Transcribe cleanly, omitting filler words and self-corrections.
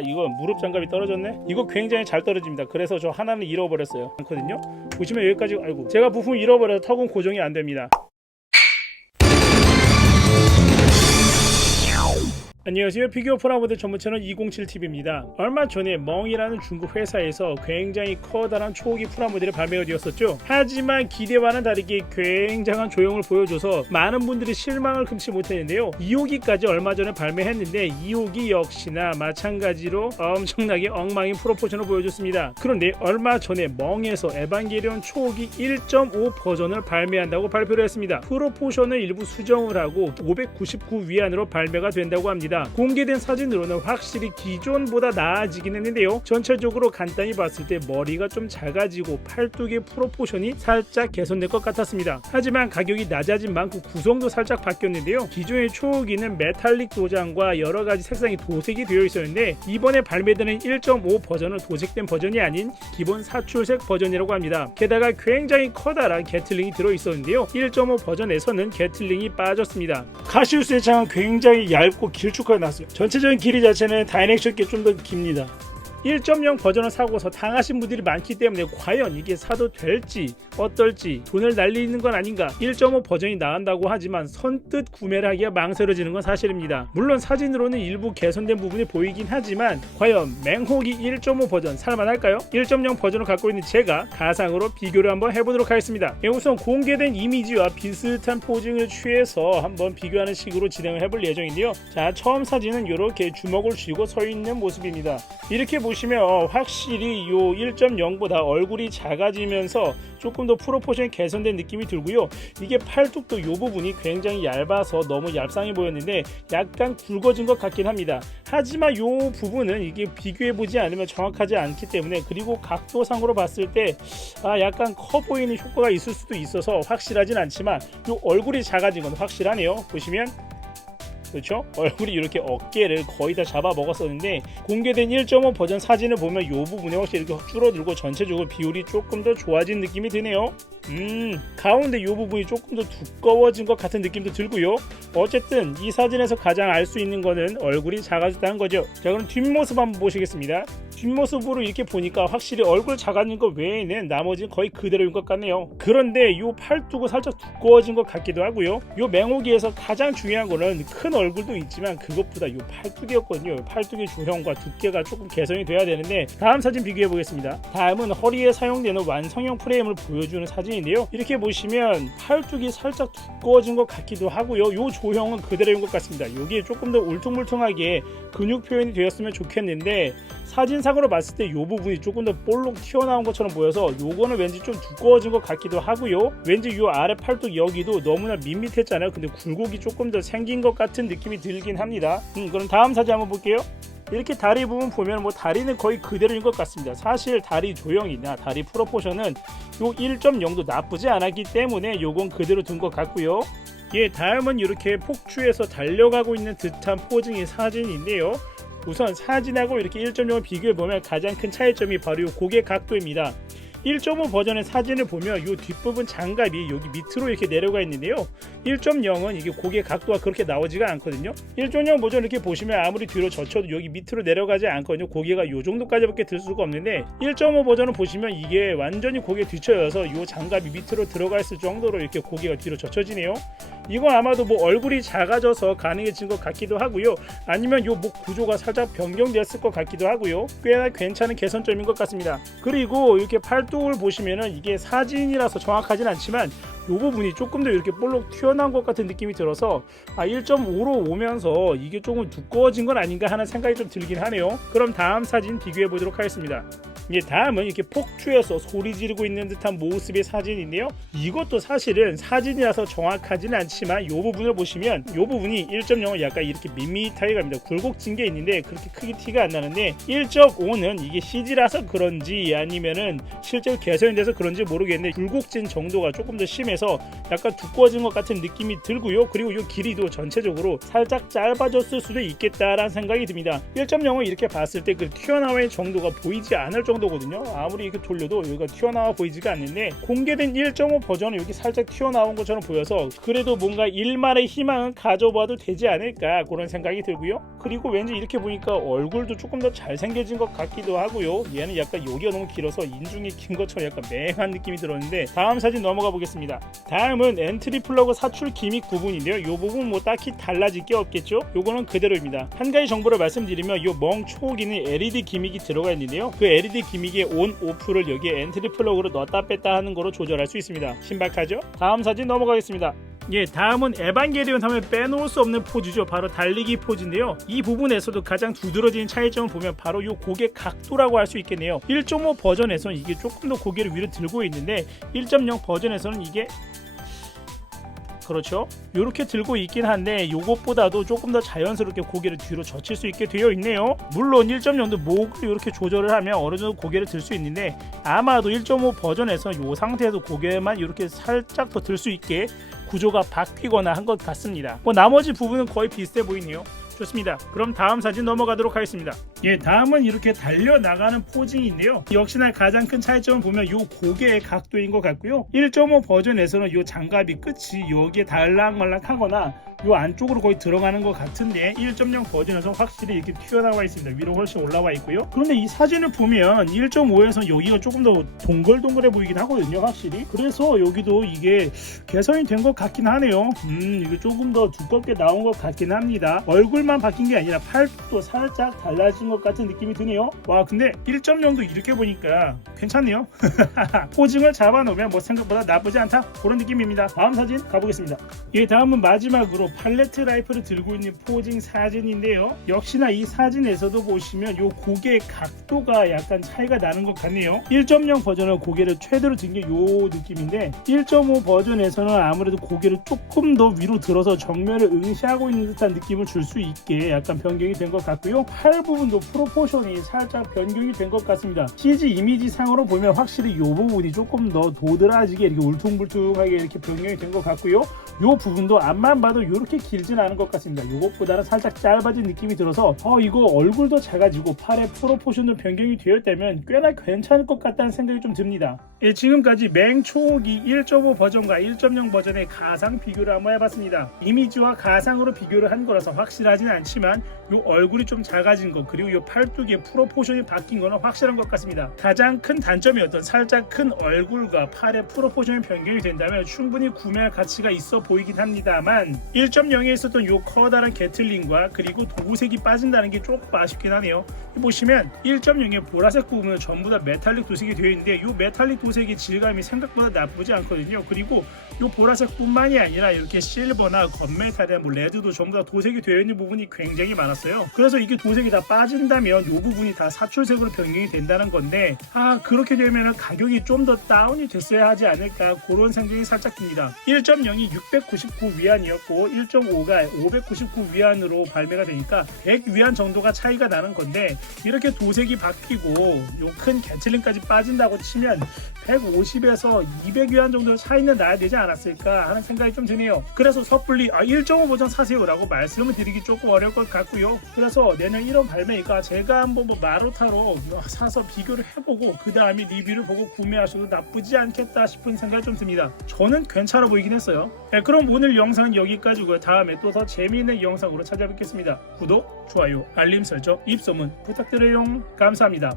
이거 무릎 장갑이 떨어졌네. 이거 굉장히 잘 떨어집니다. 그래서 저 하나는 잃어버렸어요. 않거든요. 보시면 여기까지, 아이고, 제가 부품 잃어버려서 턱은 고정이 안 됩니다. 안녕하세요. 피규어 프라모델 전문 채널 207TV입니다. 얼마 전에 멍이라는 중국 회사에서 굉장히 커다란 초기 프라모델이 발매가 되었었죠. 하지만 기대와는 다르게 굉장한 조형을 보여줘서 많은 분들이 실망을 금치 못했는데요. 2호기까지 얼마 전에 발매했는데 2호기 역시나 마찬가지로 엄청나게 엉망인 프로포션을 보여줬습니다. 그런데 얼마 전에 멍에서 에반게리온 초기 1.5 버전을 발매한다고 발표를 했습니다. 프로포션을 일부 수정을 하고 599 위안으로 발매가 된다고 합니다. 공개된 사진으로는 확실히 기존보다 나아지긴 했는데요. 전체적으로 간단히 봤을 때 머리가 좀 작아지고 팔뚝의 프로포션이 살짝 개선될 것 같았습니다. 하지만 가격이 낮아진 만큼 구성도 살짝 바뀌었는데요. 기존의 초호기는 메탈릭 도장과 여러가지 색상이 도색이 되어 있었는데 이번에 발매되는 1.5 버전은 도색된 버전이 아닌 기본 사출색 버전이라고 합니다. 게다가 굉장히 커다란 게틀링이 들어있었는데요. 1.5 버전에서는 게틀링이 빠졌습니다. 카시우스의 창은 굉장히 얇고 길쭉하게 났어요. 전체적인 길이 자체는 다이넥션께 좀 더 깁니다. 1.0 버전을 사고서 당하신 분들이 많기 때문에 과연 이게 사도 될지 어떨지 돈을 날리는 건 아닌가. 1.5 버전이 나온다고 하지만 선뜻 구매를 하기가 망설여지는 건 사실입니다. 물론 사진으로는 일부 개선된 부분이 보이긴 하지만 과연 맹호기 1.5 버전 살만할까요? 1.0 버전을 갖고 있는 제가 가상으로 비교를 한번 해보도록 하겠습니다. 우선 공개된 이미지와 비슷한 포징을 취해서 한번 비교하는 식으로 진행을 해볼 예정인데요. 자, 처음 사진은 이렇게 주먹을 쥐고 서 있는 모습입니다. 이렇게 보시면 확실히 요 1.0보다 얼굴이 작아지면서 조금 더 프로포션이 개선된 느낌이 들고요. 이게 팔뚝도 요 부분이 굉장히 얇아서 너무 얄쌍해 보였는데 약간 굵어진 것 같긴 합니다. 하지만 요 부분은 이게 비교해보지 않으면 정확하지 않기 때문에, 그리고 각도상으로 봤을 때 약간 커 보이는 효과가 있을 수도 있어서 확실하진 않지만 요 얼굴이 작아진 건 확실하네요. 보시면 그렇죠? 얼굴이 이렇게 어깨를 거의 다 잡아 먹었었는데 공개된 1.5 버전 사진을 보면 이 부분이 확실히 이렇게 줄어들고 전체적으로 비율이 조금 더 좋아진 느낌이 드네요. 가운데 이 부분이 조금 더 두꺼워진 것 같은 느낌도 들고요. 어쨌든 이 사진에서 가장 알 수 있는 거는 얼굴이 작아졌다는 거죠. 자, 그럼 뒷모습 한번 보시겠습니다. 뒷모습으로 이렇게 보니까 확실히 얼굴 작아진 것 외에는 나머지는 거의 그대로인 것 같네요. 그런데 이 팔뚝은 살짝 두꺼워진 것 같기도 하고요. 이 맹호기에서 가장 중요한 거는 큰 얼굴도 있지만 그것보다 이 팔뚝이었거든요. 팔뚝의 조형과 두께가 조금 개선이 돼야 되는데, 다음 사진 비교해 보겠습니다. 다음은 허리에 사용되는 완성형 프레임을 보여주는 사진인데요. 이렇게 보시면 팔뚝이 살짝 두꺼워진 것 같기도 하고요. 이 조형은 그대로인 것 같습니다. 여기에 조금 더 울퉁불퉁하게 근육 표현이 되었으면 좋겠는데 사진상으로 봤을 때 이 부분이 조금 더 볼록 튀어나온 것처럼 보여서 요거는 왠지 좀 두꺼워진 것 같기도 하고요. 왠지 이 아래 팔뚝 여기도 너무나 밋밋했잖아요. 근데 굴곡이 조금 더 생긴 것 같은 느낌이 들긴 합니다. 그럼 다음 사진 한번 볼게요. 이렇게 다리 부분 보면 다리는 거의 그대로인 것 같습니다. 사실 다리 조형이나 다리 프로포션은 요 1.0도 나쁘지 않았기 때문에 요건 그대로 둔 것 같고요. 다음은 이렇게 폭주해서 달려가고 있는 듯한 포징의 사진인데요. 우선 사진하고 이렇게 1.0을 비교해보면 가장 큰 차이점이 바로 이 고개 각도입니다. 1.5 버전의 사진을 보면 이 뒷부분 장갑이 여기 밑으로 이렇게 내려가 있는데요. 1.0은 이게 고개 각도가 그렇게 나오지가 않거든요. 1.0 버전 이렇게 보시면 아무리 뒤로 젖혀도 여기 밑으로 내려가지 않거든요. 고개가 이 정도까지밖에 들 수가 없는데 1.5 버전을 보시면 이게 완전히 고개 뒤쳐져서 이 장갑이 밑으로 들어가 있을 정도로 이렇게 고개가 뒤로 젖혀지네요. 이건 아마도 얼굴이 작아져서 가능해진 것 같기도 하고요. 아니면 이 목 구조가 살짝 변경되었을 것 같기도 하고요. 꽤나 괜찮은 개선점인 것 같습니다. 그리고 이렇게 팔뚝을 보시면은 이게 사진이라서 정확하진 않지만 이 부분이 조금 더 이렇게 볼록 튀어나온 것 같은 느낌이 들어서 1.5로 오면서 이게 조금 두꺼워진 건 아닌가 하는 생각이 좀 들긴 하네요. 그럼 다음 사진 비교해 보도록 하겠습니다. 다음은 이렇게 폭주해서 소리 지르고 있는 듯한 모습의 사진인데요. 이것도 사실은 사진이라서 정확하진 않지만 이 부분을 보시면 이 부분이 1.0은 약간 이렇게 밋밋하게 갑니다. 굴곡진 게 있는데 그렇게 크게 티가 안 나는데 1.5는 이게 CG라서 그런지 아니면은 실제로 개선이 돼서 그런지 모르겠는데 굴곡진 정도가 조금 더 심해서 약간 두꺼워진 것 같은 느낌이 들고요. 그리고 이 길이도 전체적으로 살짝 짧아졌을 수도 있겠다라는 생각이 듭니다. 1.0은 이렇게 봤을 때 그 튀어나온 정도가 보이지 않을 정도 정도거든요. 아무리 이렇게 돌려도 여기가 튀어나와 보이지가 않는데 공개된 1.5 버전은 여기 살짝 튀어나온 것처럼 보여서 그래도 뭔가 일말의 희망은 가져봐도 되지 않을까 그런 생각이 들고요. 그리고 왠지 이렇게 보니까 얼굴도 조금 더 잘생겨진 것 같기도 하고요. 얘는 약간 여기가 너무 길어서 인중이 긴 것처럼 약간 맹한 느낌이 들었는데 다음 사진 넘어가 보겠습니다. 다음은 엔트리 플러그 사출 기믹 부분인데요. 이 부분 뭐 딱히 달라질 게 없겠죠. 요거는 그대로입니다. 한 가지 정보를 말씀드리면 이 멍 초기는 LED 기믹이 들어가 있는데요. 그 LED 기믹의 온, 오프를 여기에 엔트리 플러그로 넣었다 뺐다 하는 거로 조절할 수 있습니다. 신박하죠? 다음 사진 넘어가겠습니다. 예, 다음은 에반게리온 하면 빼놓을 수 없는 포즈죠. 바로 달리기 포즈인데요. 이 부분에서도 가장 두드러진 차이점을 보면 바로 이 고개 각도라고 할 수 있겠네요. 1.5 버전에서는 이게 조금 더 고개를 위로 들고 있는데 1.0 버전에서는 이게 그렇죠. 이렇게 들고 있긴 한데 이것보다도 조금 더 자연스럽게 고개를 뒤로 젖힐 수 있게 되어 있네요. 물론 1.0도 목을 이렇게 조절을 하면 어느 정도 고개를 들 수 있는데 아마도 1.5 버전에서 이 상태에서 고개만 이렇게 살짝 더 들 수 있게 구조가 바뀌거나 한 것 같습니다. 뭐 나머지 부분은 거의 비슷해 보이네요. 좋습니다. 그럼 다음 사진 넘어가도록 하겠습니다. 예, 다음은 이렇게 달려나가는 포징인데요. 역시나 가장 큰 차이점을 보면 이 고개의 각도인 것 같고요. 1.5 버전에서는 이 장갑이 끝이 여기에 달랑말랑하거나 이 안쪽으로 거의 들어가는 것 같은데 1.0 버전에서 확실히 이렇게 튀어나와 있습니다. 위로 훨씬 올라와 있고요. 그런데 이 사진을 보면 1.5에서 여기가 조금 더 동글동글해 보이긴 하거든요. 확실히. 그래서 여기도 이게 개선이 된 것 같긴 하네요. 이게 조금 더 두껍게 나온 것 같긴 합니다. 얼굴만 바뀐 게 아니라 팔도 살짝 달라진 것 같은 느낌이 드네요. 와, 근데 1.0도 이렇게 보니까 괜찮네요. 포징을 잡아놓으면 뭐 생각보다 나쁘지 않다 그런 느낌입니다. 다음 사진 가보겠습니다. 예, 다음은 마지막으로 팔레트 라이프를 들고 있는 포징 사진인데요. 역시나 이 사진에서도 보시면 이 고개의 각도가 약간 차이가 나는 것 같네요. 1.0 버전은 고개를 최대로 든 게 이 느낌인데 1.5 버전에서는 아무래도 고개를 조금 더 위로 들어서 정면을 응시하고 있는 듯한 느낌을 줄 수 있게 약간 변경이 된 것 같고요. 팔 부분도 프로포션이 살짝 변경이 된 것 같습니다. CG 이미지 상으로 보면 확실히 이 부분이 조금 더 도드라지게 이렇게 울퉁불퉁하게 이렇게 변경이 된 것 같고요. 이 부분도 앞만 봐도 이렇게 길진 않은 것 같습니다. 이것보다는 살짝 짧아진 느낌이 들어서 이거 얼굴도 작아지고 팔의 프로포션도 변경이 되었다면 꽤나 괜찮을 것 같다는 생각이 좀 듭니다. 예, 지금까지 맹초기 1.5 버전과 1.0 버전의 가상 비교를 한번 해봤습니다. 이미지와 가상으로 비교를 한 거라서 확실하진 않지만 이 얼굴이 좀 작아진 거 그리고 이 팔뚝의 프로포션이 바뀐 거는 확실한 것 같습니다. 가장 큰 단점이었던 살짝 큰 얼굴과 팔의 프로포션이 변경이 된다면 충분히 구매할 가치가 있어 보이긴 합니다만 1.0에 있었던 이 커다란 게틀링과 그리고 도색이 빠진다는 게 조금 아쉽긴 하네요. 보시면 1.0의 보라색 부분은 전부 다 메탈릭 도색이 되어 있는데 이 메탈릭 도색의 질감이 생각보다 나쁘지 않거든요. 그리고 이 보라색뿐만이 아니라 이렇게 실버나 건메탈이나 뭐 레드도 전부 다 도색이 되어 있는 부분이 굉장히 많았어요. 그래서 이게 도색이 다 빠진다면 이 부분이 다 사출색으로 변경이 된다는 건데 그렇게 되면 가격이 좀 더 다운이 됐어야 하지 않을까 그런 생각이 살짝 듭니다. 1.0이 699위안이었고 1.5가 599위안으로 발매가 되니까 100위안 정도가 차이가 나는 건데 이렇게 도색이 바뀌고 요 큰 게틀링까지 빠진다고 치면 150에서 200위안 정도 차이는 나야 되지 않았을까 하는 생각이 좀 드네요. 그래서 섣불리 1.5 버전 사세요 라고 말씀을 드리기 조금 어려울 것 같고요. 그래서 내년 1월 발매니까 제가 한번 마루타로 사서 비교를 해보고 그 다음에 리뷰를 보고 구매하셔도 나쁘지 않겠다 싶은 생각이 좀 듭니다. 저는 괜찮아 보이긴 했어요. 네, 그럼 오늘 영상은 여기까지고요. 다음에 또 더 재미있는 영상으로 찾아뵙겠습니다. 구독, 좋아요, 알림 설정, 입소문 부탁드려요. 감사합니다.